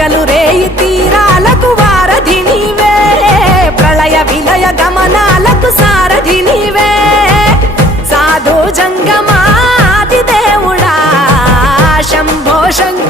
పగలు రేయి తీరాలకు వారధి నీవే, ప్రళయ విలయ గమనాలకు సారథి నీవే, సాధు జంగమాది దేవుడా శంభో శంకర